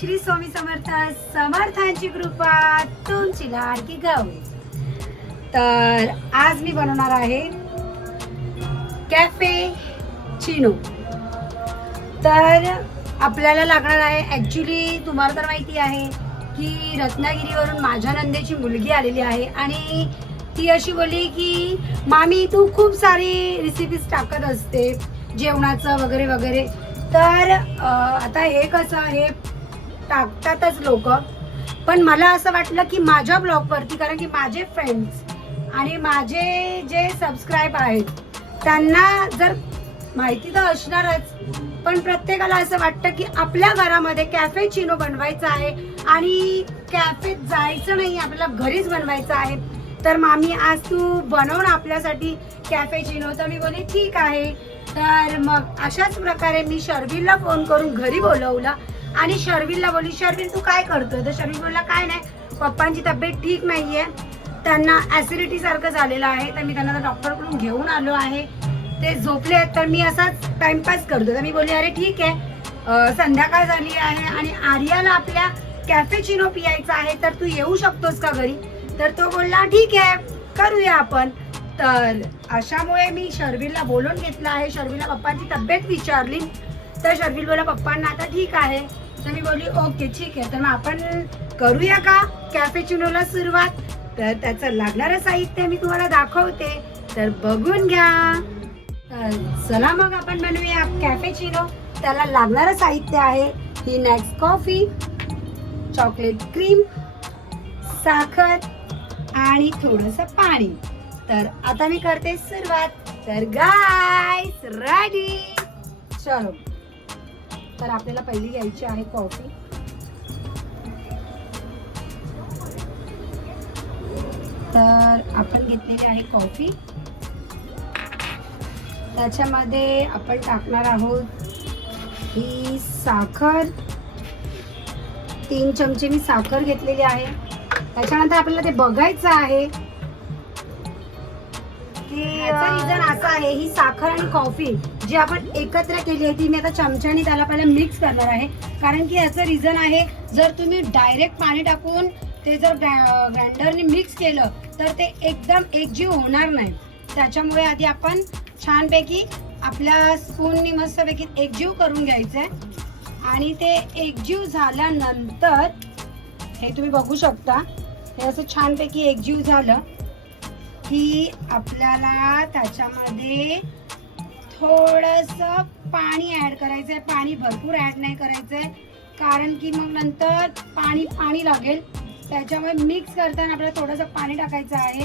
श्री स्वामी समर्थ समर्थांची कृपा तुमची लाडकी गवळी। तर आज मी बनवणार आहे कॅफे चिनो। तर आपल्याला लागणार आहे, ऍक्च्युली तुम्हाला तर माहिती आहे की रत्नागिरीवरून माझ्या नंदेची मुलगी आलेली आहे आणि ती अशी बोलली की मामी तू खूप सारी रेसिपीज टाकत असते जेवणाचं वगैरे वगैरे। तर आता हे कसं हे टाकतातच लोक, पण मला असं वाटलं की माझ्या ब्लॉगवरती, कारण की माझे फ्रेंड्स आणि माझे जे सबस्क्राईब आहेत त्यांना जर माहिती तर असणारच, पण प्रत्येकाला असं वाटतं की आपल्या घरामध्ये कॅफे चिनो बनवायचं आहे आणि कॅफेत जायचं नाही, आपल्याला घरीच बनवायचं आहे। तर मामी आज तू बनव ना आपल्यासाठी कॅफे चिनो। तर मी बोलली ठीक आहे। तर मग अशाच प्रकारे मी शर्विलला फोन करून घरी बोलवलं आणि शर्विलला बोलली शर्विल तू काय करतोय? तर शर्विल बोलला काय नाही, पप्पांची तब्येत ठीक नाहीये, त्यांना ऍसिडिटी सारखं झालेलं आहे, तर मी त्यांना डॉक्टरकडून घेऊन आलो आहे, ते झोपले आहेत, तर मी असाच टाइमपास करतो। तर मी बोलली अरे ठीक आहे, संध्याकाळ झाली आहे आणि आर्याला आपल्या कॅफे चिनो पियायचा आहे, तर तू येऊ शकतोस का घरी? तर तो बोलला ठीक आहे करूया आपण। तर अशामुळे मी शर्विलला बोलून घेतलं आहे, शर्विलला पप्पांची तब्येत विचारली, तर शर्विल बोला पप्पांना आता ठीक आहे। तर मी बोलली ओके ठीक आहे, तर मग आपण करूया का कॅफे चिनोला सुरुवात? तर त्याचं लागणारं साहित्य मी तुम्हाला दाखवते, तर बघून घ्या। चला मग आपण बनवूया कॅफे चिनो। त्याला लागणारं साहित्य आहे ही नेक्स्ट कॉफी, चॉकलेट क्रीम, साखर आणि थोडंसं पाणी। तर आता मी करते सुरुवात। तर गाइस रेडी, चलो। तर आपल्याला पहिली घ्यायची आहे कॉफी। तर आपण घेतलेली आहे कॉफी, त्याच्यामध्ये आपण टाकणार आहोत ही साखर, 3 चमचे मी साखर घेतलेली आहे। त्याच्यानंतर आपल्याला ते बघायचं आहे की याचा रिझन असा आहे, ही साखर आणि कॉफी जी आपण एकत्र केली आहे ती मी आता चमच्याने त्याला पहिला मिक्स करणार आहे, कारण की याचं रिझन आहे जर तुम्ही डायरेक्ट पाणी टाकून ते जर ग्राइंडरने मिक्स केलं तर ते एकदम एकजीव होणार नाही। त्याच्यामुळे आधी आपण छानपैकी आपल्या स्पूननी मस्तपैकी एकजीव करून घ्यायचंय आणि ते एकजीव झाल्यानंतर हे तुम्ही बघू शकता, हे असं छानपैकी एकजीव झालं की आपल्याला त्याच्यामध्ये थोडंसं पाणी ऍड करायचंय। पाणी भरपूर ऍड नाही करायचंय, कारण की मग नंतर पाणी लागेल, त्याच्यामुळे मिक्स करताना आपल्याला थोडंसं पाणी टाकायचं आहे।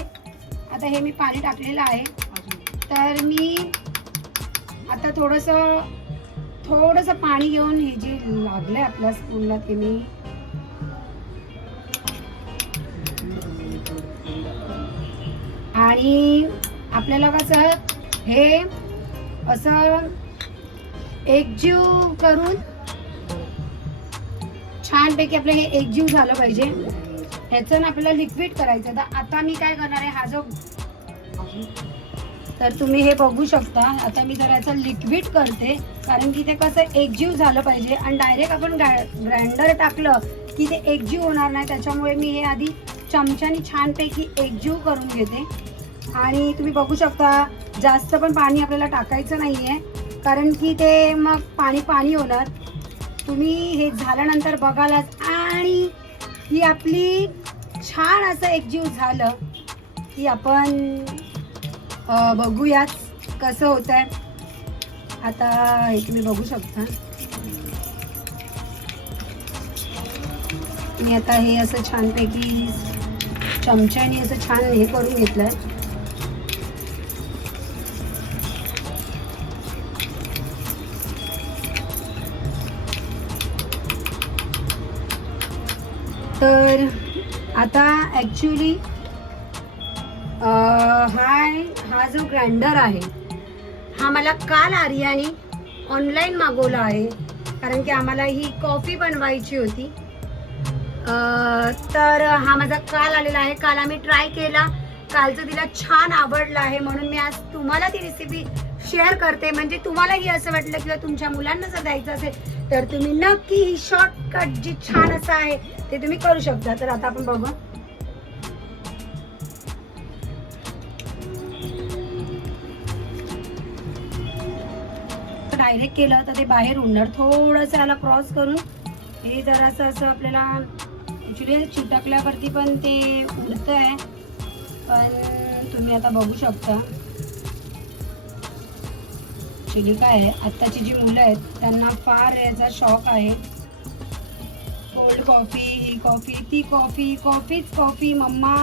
आता हे मी पाणी टाकलेलं आहे, तर मी आता थोडंसं पाणी घेऊन हे जे लागलंय आपल्या स्पूनला ते मी आणि आपल्याला कसं हे असं एकजीव करून छानपैकी आपलं हे एकजीव झालं पाहिजे, ह्याचं ना आपल्याला लिक्विड करायचं। तर आता मी काय करणार आहे, हा जो तर तुम्ही हे बघू शकता, आता मी जरा याचं लिक्विड करते, कारण की ते कसं एकजीव झालं पाहिजे आणि डायरेक्ट आपण ग्राइंडर टाकलं की ते एकजीव होणार नाही, त्याच्यामुळे मी हे आधी चमच्याने छानपैकी एकजीव करून घेते। आणि तुम्ही बघू शकता जास्त पण पाणी आपल्याला टाकायचं नाहीये, कारण की ते मग पाणी होणार। तुम्ही हे झाल्यानंतर बघालच आणि ही आपली छान असं एकजीव झालं की आपण बघूयात कसं होत आहे। आता हे तुम्ही बघू शकता, मी आता हे असं छानपैकी चमच्याने असं छान हे करून घेतलंय। तर आता ॲक्च्युली हा जो ग्राइंडर आहे हा मला काल आर्याने ऑनलाईन मागवला आहे, कारण की आम्हाला ही कॉफी बनवायची होती। तर हा माझा काल आलेला आहे, काल आम्ही ट्राय केला, कालचं तिला छान आवडलं आहे, म्हणून मी आज तुम्हाला ती रेसिपी शेअर करते, म्हणजे तुम्हालाही असं वाटलं किंवा तुमच्या मुलांना जर द्यायचं असेल तर तुम्ही नक्की ही शॉर्टकट जी छान असं आहे ते तुम्ही करू शकता. तर आता आपण बघू. डायरेक्ट केलं तर ते बाहेर उडणार. थोडंसं याला क्रॉस करून हे जरासं असं आपल्याला ॲक्च्युली चिटकल्यावरती पण ते उडतं आहे, पण तुम्ही आता बघू शकता. ॲक्च्युली काय आहे, आत्ताची जी मुलं आहेत त्यांना फार याचा शॉक आहे. कोल्ड कॉफी, ही कॉफी, ती कॉफी, कॉफीच कॉफी, मम्मा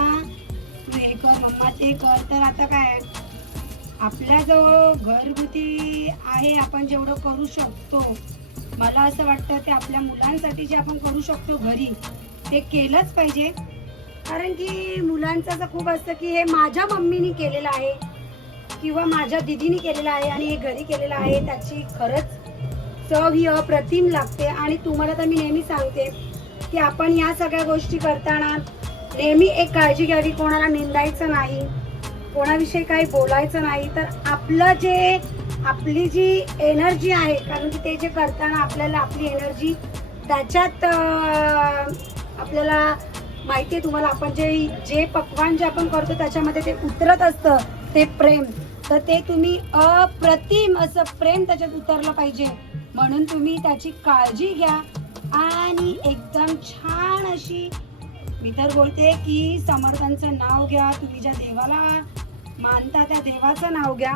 तू हे कर, मम्मा ते कर. तर आता काय, आपल्या जो घरगुती आहे आपण जेवढं करू शकतो, मला असं वाटतं ते आपल्या मुलांसाठी जे आपण करू शकतो घरी ते केलंच पाहिजे. कारण की मुलांचं असं खूप असतं की हे माझ्या मम्मीनी केलेलं आहे किंवा माझ्या दीदीनी केलेलं आहे आणि हे घरी केलेलं आहे, त्याची खरंच चव ही अप्रतिम लागते. आणि तुम्हाला तर मी नेहमी सांगते की आपण या सगळ्या गोष्टी करताना नेहमी एक काळजी घ्यावी, कोणाला निंदायचं नाही, कोणाविषयी काही बोलायचं नाही. तर आपली जी एनर्जी आहे, कारण की ते जे करताना आपल्याला आपली एनर्जी त्याच्यात आपल्याला माहिती आहे तुम्हाला, आपण जे पक्वान जे आपण करतो त्याच्यामध्ये ते उतरत असतं ते प्रेम. तर ते तुम्ही अप्रतिम असं प्रेम त्याच्यात उतरलं पाहिजे, म्हणून तुम्ही त्याची काळजी घ्या. आणि एकदम छान अशी, मी तर बोलते की समर्थांचं नाव घ्या, तुम्ही ज्या देवाला मानता त्या देवाचं नाव घ्या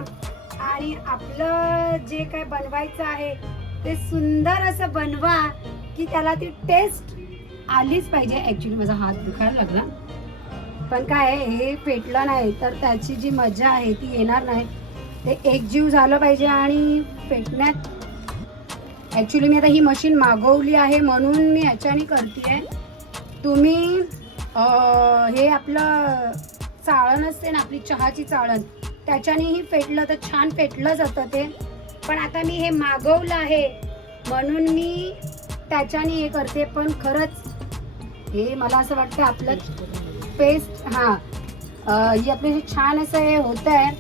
आणि आपलं जे काय बनवायचं आहे ते सुंदर असं बनवा की त्याला ती टेस्ट आलीच पाहिजे. ॲक्च्युली माझा हात दुखायला लागला, पण काय आहे, हे पेटलं नाही तर त्याची जी मजा आहे ती येणार नाही. ते एकजीव झालं पाहिजे आणि पेटण्यात. ॲक्च्युली मी आता ही मशीन मागवली आहे म्हणून मी ह्याच्याने करते आहे. तुम्ही हे आपलं चाळण असते ना, आपली चहाची चाळण, त्याच्यानेही पेटलं तर छान पेटलं जातं ते. पण आता मी हे मागवलं आहे म्हणून मी त्याच्याने हे करते. पण खरंच हे मला असं वाटतं आपलं पेस्ट, ही आपली जी छान असं हे होतं आहे,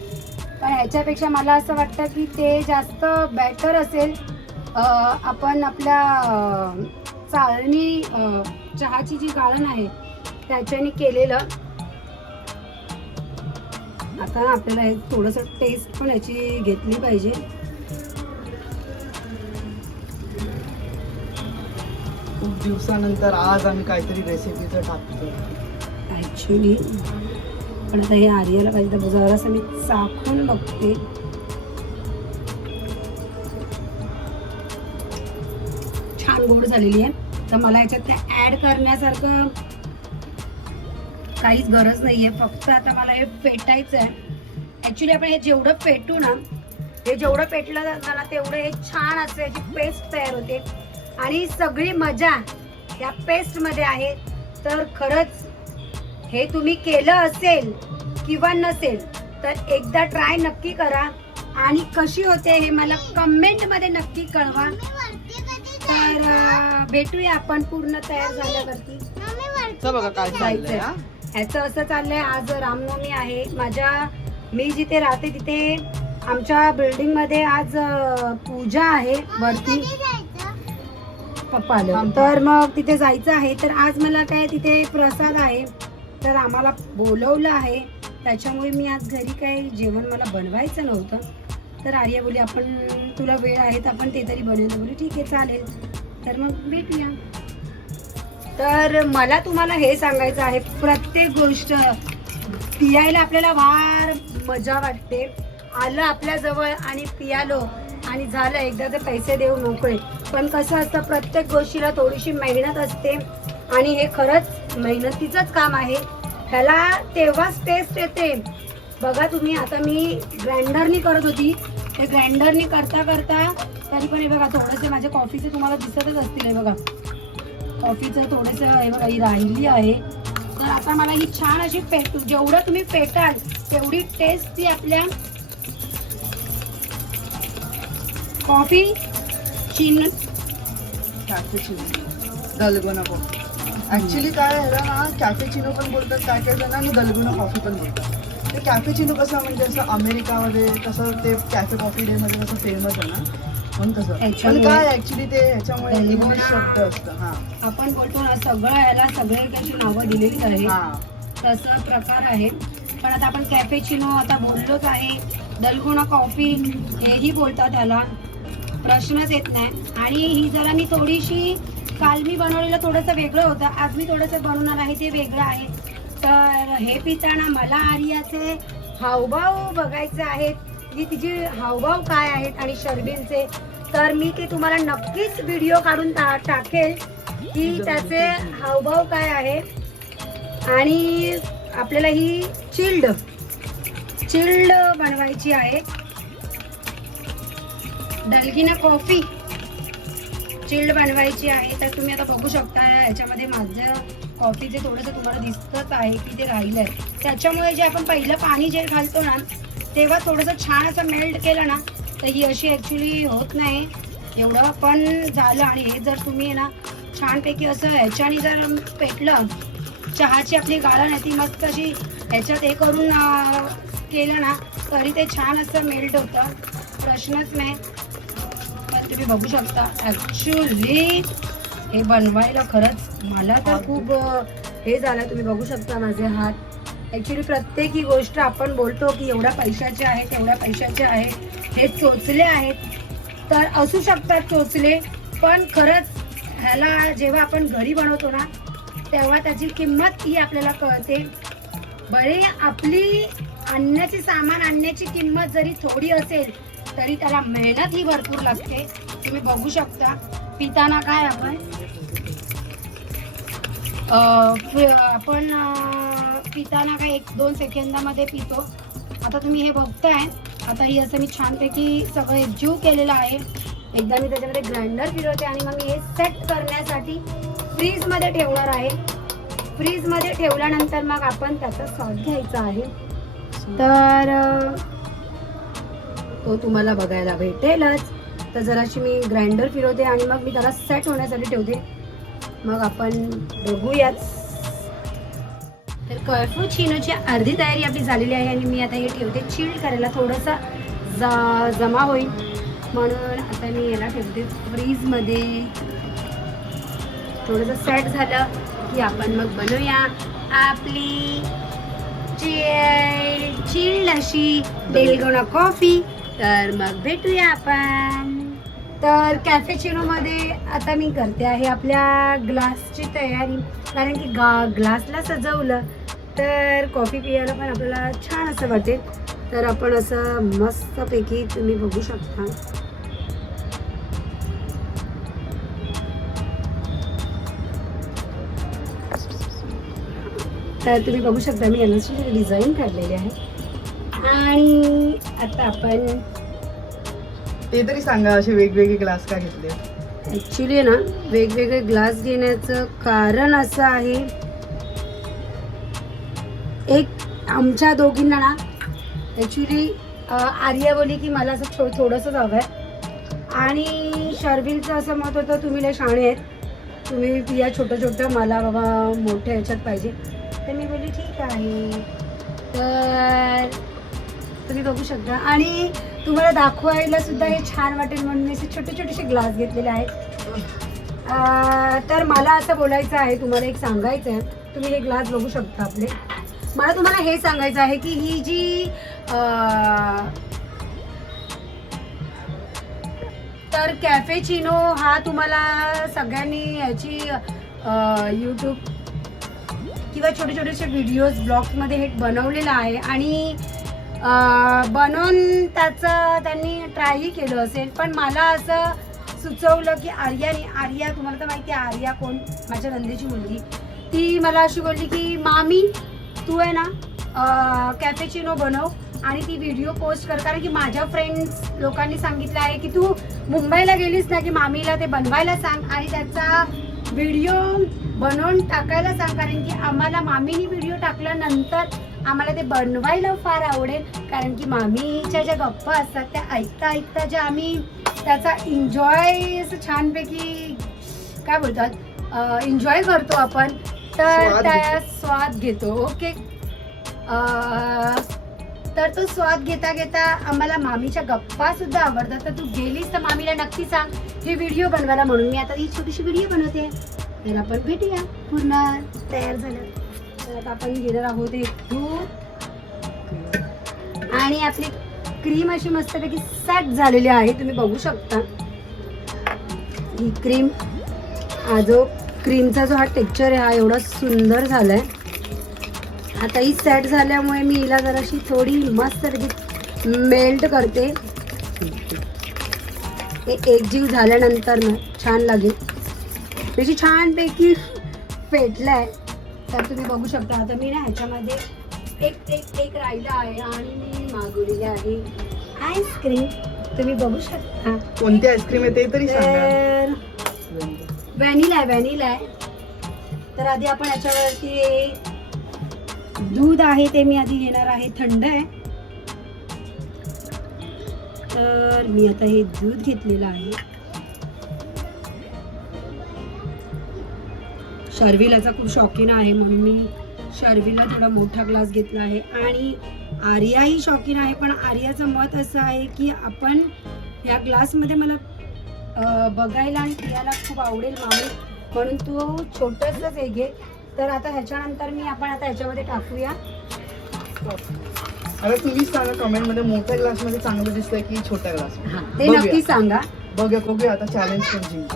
पण ह्याच्यापेक्षा मला असं वाटतं की ते जास्त बेटर असेल आपण आपल्या चाळणी, चहाची जी गाळण आहे त्याच्याने केलेलं. आता आपल्याला हे थोडंसं टेस्ट पण याची घेतली पाहिजे. खूप दिवसानंतर आज आम्ही काहीतरी रेसिपीचं टाकतो ॲक्च्युली. पण आता हे आर्याला पाहिजे तर जरासं मी चाखून बघते. छान गोड झालेली आहे. तर मला याच्यात ते ॲड करण्यासारखं काहीच गरज नाही आहे, फक्त आता मला हे फेटायचं आहे. ॲक्च्युली आपण हे जेवढं फेटू ना, हे जेवढं फेटलं जातं ना तेवढं हे छान असं याची पेस्ट तयार होते आणि सगळी मजा या पेस्टमध्ये आहे. तर खरंच हे तुम्ही केलं असेल किंवा नसेल तर एकदा ट्राय नक्की करा आणि कशी होते हे मला कमेंटमध्ये नक्की कळवा. तर भेटूया आपण पूर्ण तयार झाल्यावरती. बघा काय चाललंय. ह्याचं असं चाललंय, आज रामनवमी आहे. मी जिथे राहते तिथे आमच्या बिल्डिंग मध्ये आज पूजा आहे वरती, पप्पा आलं तर मग तिथे जायचं आहे. तर आज मला काय तिथे प्रसाद आहे, तर आम्हाला बोलवलं आहे. त्याच्यामुळे मी आज घरी काही जेवण मला बनवायचं नव्हतं. तर आर्या बोली आपण तुला वेळ आहे तर आपण ते तरी बनवलं. बोली ठीक आहे चालेल, तर मग भेटूया. तर मला तुम्हाला हे सांगायचं आहे, प्रत्येक गोष्ट पियायला आपल्याला फार मजा वाटते. आलं आपल्या जवळ आणि पियालो आणि झालं, एकदाचे पैसे देऊ मोकळे. पण कसं असतं, प्रत्येक गोष्टीला थोडीशी मेहनत असते आणि हे खरंच मेहनतीचंच काम आहे. ह्याला तेव्हाच टेस्ट येते. बघा तुम्ही, आता मी ग्राइंडरनी करत होती, ते ग्राइंडरनी करता करता तरी पण हे बघा थोडंसं माझ्या कॉफीचं तुम्हाला दिसतच असतील. हे बघा कॉफीचं थोडंसं हे बघा ही राहिली आहे. तर आता मला ही छान अशी फेटू, जेवढं तुम्ही फेटाल तेवढी टेस्ट ती आपल्या कॉफी चिन कॅफे चिनो, दलगोना कॉफी. ऍक्च्युली काय ह्याला ना कॅफे चिनो पण बोलतात, काय काय जण आणि दलगोना कॉफी पण बोलतात. ते कॅफेचिनो कसं म्हणजे असं अमेरिकामध्ये कसं ते कॅफे कॉफी डे मध्ये कसं फेमस आहे ना, म्हणून तसं. पण ह्याच्यामुळे- काय ऍक्च्युली ते ह्याच्यामुळे Dalgona- इंग्लिश शब्द असतं. हा आपण बोलतो ना सगळं याला सगळे कशी नावं दिलेलीच आहे, हा तसा प्रकार आहे. पण आता आपण कॅफेचिनो आता बोललोच आहे, दलगोना कॉफी हेही बोलतात त्याला, प्रश्नच येत नाही. आणि ही जरा मी थोडीशी, काल मी बनवलेलं थोडंसं वेगळं होतं, आज मी थोडंसं बनवणार आहे ते वेगळं आहे. तर हे पिताना मला आर्याचे हावभाव बघायचे आहेत की तिचे हावभाव काय आहेत आणि शर्बीलचे, तर मी ते तुम्हाला नक्कीच व्हिडिओ काढून टाकेल की त्याचे हावभाव काय आहे. आणि आपल्याला ही चिल्ड बनवायची आहे, दलगिना कॉफी चिल्ड बनवायची आहे. तर तुम्ही आता बघू शकता याच्यामध्ये माझं कॉफीचे थोडंसं तुम्हाला दिसतच आहे की ते राहिलंय. त्याच्यामुळे जे आपण पहिलं पाणी जे घालतो ना तेव्हा थोडंसं छान असं मेल्ट केलं ना तर ही अशी ॲक्च्युली होत नाही एवढं पण झालं. आणि हे जर तुम्ही ना छानपैकी असं ह्याच्याने जर पेटलं, चहाची आपली गाळण आहे ती मस्त अशी ह्याच्यात हे करून केलं ना तरी ते छान असं मेल्ट होतं, प्रश्नच नाही. पण तुम्ही बघू शकता ॲक्च्युली हे बनवायला खरंच मला तर खूप हे झालं. तुम्ही बघू शकता माझे हात. ॲक्च्युली प्रत्येक ही गोष्ट आपण बोलतो की एवढ्या पैशाचे आहेत एवढ्या पैशाचे आहेत, हे चोचले आहेत तर असू शकतात चोचले, पण खरंच ह्याला जेव्हा आपण घरी बनवतो ना तेव्हा त्याची किंमत ही आपल्याला कळते. बरे आपली आणण्याची सामान आणण्याची किंमत जरी थोडी असेल तरी त्याला मेहनत ही भरपूर लागते. तुम्ही बघू शकता पिताना काय आपण पिताना काय 1-2 सेकंदामध्ये पितो. आता तुम्ही हे बघताय, आता ही असं मी छानपैकी सगळं एकजीव केलेलं आहे. एकदा मी त्याच्यामध्ये ग्राइंडर फिरवते आणि मग मी हे सेट करण्यासाठी फ्रीजमध्ये ठेवणार आहे. फ्रीजमध्ये ठेवल्यानंतर मग आपण त्याचा सॉल्ट घ्यायचा आहे, तर तो तुम्हाला बघायला भेटेलच. तर जराशी मी ग्राइंडर फिरवते आणि मग मी त्याला सेट होण्यासाठी ठेवते, मग आपण बघूयाच. तर कॅपुचिनोची अर्धी तयारी आपली झालेली आहे आणि मी आता हे ठेवते चिल्ड करायला, थोडंसं जमा होईल म्हणून आता मी याला ठेवते फ्रीजमध्ये. थोडंसं सेट झालं की आपण मग बनवूया आपली चिल्ड अशी दलगोना कॉफी. तर मग भेटूया आपण. तर कॅफेचिनोमध्ये आता मी करते आहे आपल्या ग्लासची तयारी, कारण की ग्लासला सजवलं तर कॉफी पियाला पण आपल्याला छान असं वाटेल. तर आपण असं मस्तपैकी तुम्ही बघू शकता तर तुम्ही बघू शकता मी याची डिझाईन काढलेली आहे. आणि आता आपण ते तरी सांगा, असे वेगवेगळे ग्लास का घेतले? ॲक्च्युली ना वेगवेगळे ग्लास घेण्याचं कारण असं आहे, एक आमच्या दोघींना ना ॲक्च्युली आर्या बोली की मला असं थोडंसंच हवं आहे आणि शर्विलचं असं मत होतं तुम्ही लय शाणे आहेत, तुम्ही पिया छोटं छोटं, मला बाबा मोठ्या ह्याच्यात पाहिजे. तर मी बोलली ठीक आहे. तर तुम्ही बघू शकता आणि तुम्हाला दाखवायला सुद्धा हे छान वाटेल म्हणून मी असे छोटे छोटेसे ग्लास घेतलेले आहेत. तर मला असं बोलायचं आहे, तुम्हाला एक सांगायचं आहे, तुम्ही हे ग्लास बघू शकता आपले. मला तुम्हाला हे सांगायचं आहे की ही जी तर कॅफेचिनो हा तुम्हाला सगळ्यांनी याची यूट्यूब किंवा छोटे छोटेसे व्हिडिओज ब्लॉग्समध्ये हे बनवलेलं आहे आणि बनवून त्याचं त्यांनी ट्रायही केलं असेल. पण मला असं सुचवलं की आर्या तुम्हाला तर माहिती आहे आर्या कोण, माझ्या नंदेची मुलगी, ती मला अशी बोलली की मामी तू आहे ना कॅफेचिनो बनव आणि ती व्हिडिओ पोस्ट कर, कारण की माझ्या फ्रेंड्स लोकांनी सांगितलं आहे की तू मुंबईला गेलीस ना की मामीला ते बनवायला सांग आणि त्याचा व्हिडिओ बनवून टाकायला सांग, कारण की आम्हाला मामीनी व्हिडिओ टाकल्यानंतर आम्हाला ते बनवायला फार आवडेल, कारण की मामीच्या ज्या गप्पा असतात त्या ऐकता ऐकता ज्या आम्ही त्याचा एन्जॉय असं छानपैकी काय बोलतात एन्जॉय करतो आपण, तर त्या स्वाद घेतो. ओके तर तो स्वाद घेता घेता आम्हाला मामीच्या गप्पा सुद्धा आवडतात. तर तू गेलीस तर मामीला नक्की सांग हे व्हिडिओ बनवायला, म्हणून मी आता ही छोटीशी व्हिडिओ बनवते. तर आपण भेटूया पूर्ण तयार झालं. तर आता आपण घेणार आहोत एक दूध आणि आपली क्रीम अशी मस्तपैकी सेट झालेली आहे, तुम्ही बघू शकता. ही क्रीम जो क्रीमचा जो हा टेक्स्चर आहे हा एवढा सुंदर झालाय. आता ही सेट झाल्यामुळे मी हिला जराशी थोडी मस्तपैकी मेल्ट करते. हे एकजीव झाल्यानंतर ना छान लागेल. त्याची छानपैकी फेटलाय. तर तुम्ही बघू शकता. आता मी ना ह्याच्यामध्ये एक राहिला आहे आणि मी मागवलेली आहे आईस्क्रीम. तुम्ही बघू शकता. कोणती आईस्क्रीम आहे ते तरी सांगा. व्हॅनिला आहे. तर आधी आपण याच्यावरती दूध आहे ते मी आधी घेणार आहे. थंड आहे. तर मी आता हे दूध घेतलेलं आहे. शर्विलाचा खूप शौकीन आहे म्हणून मी शर्विला थोडा मोठा ग्लास घेतला आहे. आणि आर्या ही शौकीन आहे, पण आर्याचं मत असं आहे की आपण ह्या ग्लासमध्ये मला बघायला आणि पियाला खूप आवडेल मामी, म्हणून तो छोटंसंच हे घे. तर आता ह्याच्यानंतर आपण आता ह्याच्यामध्ये टाकूया. अरे तुम्हीच सांगा कमेंट मध्ये मोठ्या ग्लास मध्ये चांगलं दिसतंय की छोट्या ग्लास. ते नक्की सांगा. बघूया आता चॅलेंज करून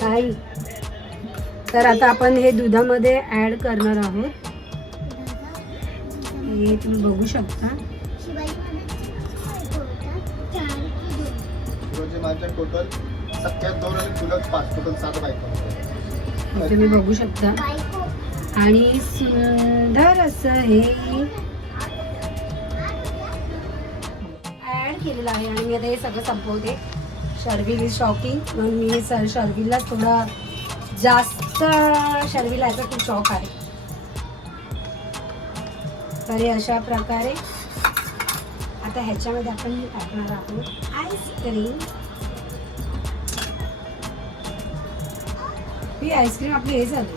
काय. तर आता आपण हे दुधामध्ये ऍड करणार आहोत. हे तुम्ही बघू शकता. टोटल सगळ्यात 2 आणि तुलाच 5 टोटल 7 बायका तुम्ही बघू शकता. आणि सुंदर असं हे ऍड केलेलं आहे. आणि मी आता हे सगळं संपवते. शर्विल इज शॉकिंग म्हणून मी शर्विलला थोडा जास्त शर्विला याचा खूप शौक आहे. तर हे अशा प्रकारे आता ह्याच्यामध्ये आपण टाकणार आहोत आईस्क्रीम. ही आईस्क्रीम आपली हे झाली.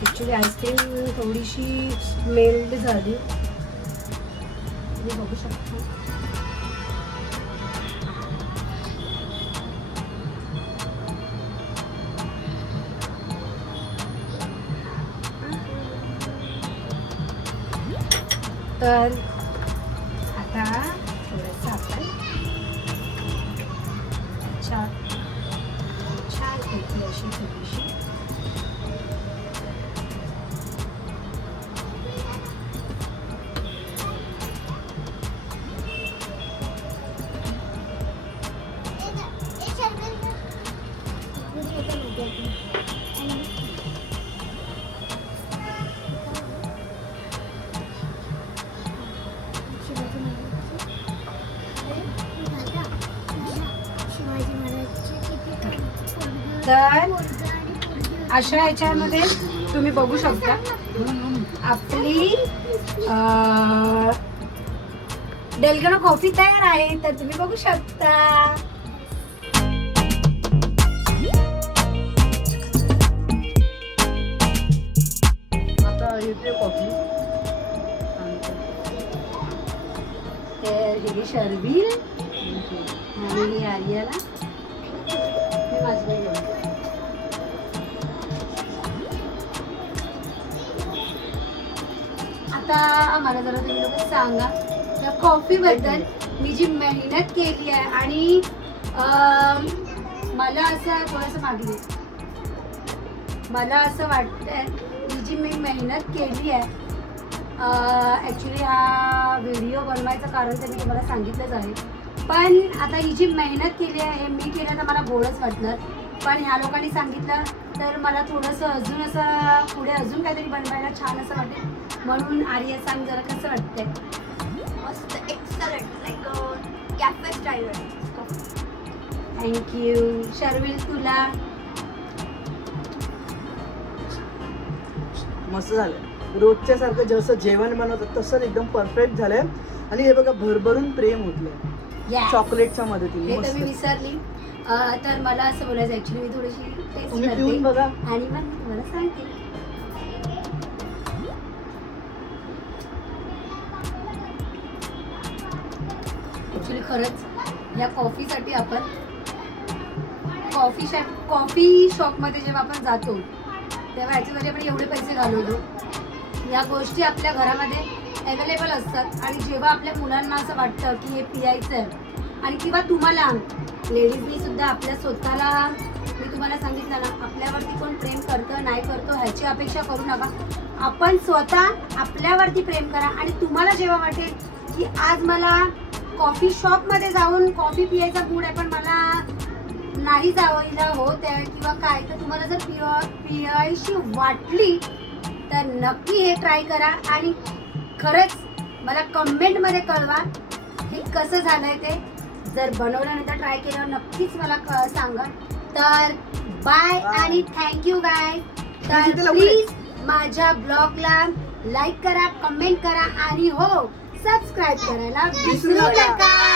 ॲक्च्युली आईस्क्रीम थोडीशी मेल्ट झाली. तुम्ही बघू शकता. तर आता थोडंसं आपण छानपैकी अशी थोडीशी तर अशा ह्याच्यामध्ये तुम्ही बघू शकता आपली डेलगनो कॉफी तयार आहे. तर तुम्ही बघू शकता. आता येते कॉफी. तर हे शर्विल आणि आर्याला मी माझं आता मला जरा तुम्ही लोक सांगा या कॉफी बद्दल. मी जी मेहनत केली आहे आणि मला असं थोडंसं मागली. मला असं वाटतंय ही जी मी मेहनत केली आहे. ॲक्च्युली हा व्हिडिओ बनवायचं कारण तर मी तुम्हाला सांगितलंच आहे. पण आता ही जी मेहनत केली आहे हे मी केलं तर मला गोडच वाटणार. पण ह्या लोकांनी सांगितलं तर मला थोडंसं अजून असं पुढे अजून काहीतरी बनवायला छान असं वाटेल. म्हणून आर्या सांग जरा कसं वाटतंय. मस्त excellent like cafe style. Thank you. Sharvil तुला मस्त झालं. रोजच्या सारखं जसं जेवण बनवतात तसं एकदम परफेक्ट झालंय. आणि हे बघा भरभरून प्रेम होतलंय चॉकलेटच्या मदतीने. हे तर मी विसरली. तर मला असं बोलायचं ॲक्च्युली मी थोडीशी टेस्ट तुम्ही करते पिऊन बघा आणि मग तुम्हाला सांगते. खरंच या कॉफीसाठी आपण कॉफी शॉपमध्ये जेव्हा आपण जातो तेव्हा ह्याच्यासाठी आपण एवढे पैसे घालवतो. या गोष्टी आपल्या घरामध्ये अवेलेबल असतात आणि जेव्हा आपल्या मुलांना असं वाटतं की हे पियायचं आहे आणि किंवा तुम्हाला लेडीजनी सुद्धा आपल्या स्वतःला, मी तुम्हाला सांगितलं ना, आपल्यावरती कोण प्रेम करतं नाही करतो ह्याची अपेक्षा करू नका. आपण स्वतः आपल्यावरती प्रेम करा आणि तुम्हाला जेव्हा वाटेल की आज मला कॉफी शॉपमध्ये जाऊन कॉफी पियायचा मूड आहे पण मला नाही जावं होत आहे किंवा काय, तर तुम्हाला जर पियायची वाटली तर नक्की हे ट्राय करा आणि खरंच मला कमेंटमध्ये कळवा हे कसं झालंय ते. जर बनवल्यानंतर ट्राय केल्यावर नक्कीच मला सांगा. तर बाय आणि थँक्यू गाय. तर प्लीज माझ्या ब्लॉगला लाईक करा, कमेंट करा आणि हो सबस्क्राईब करायला विसरू नका.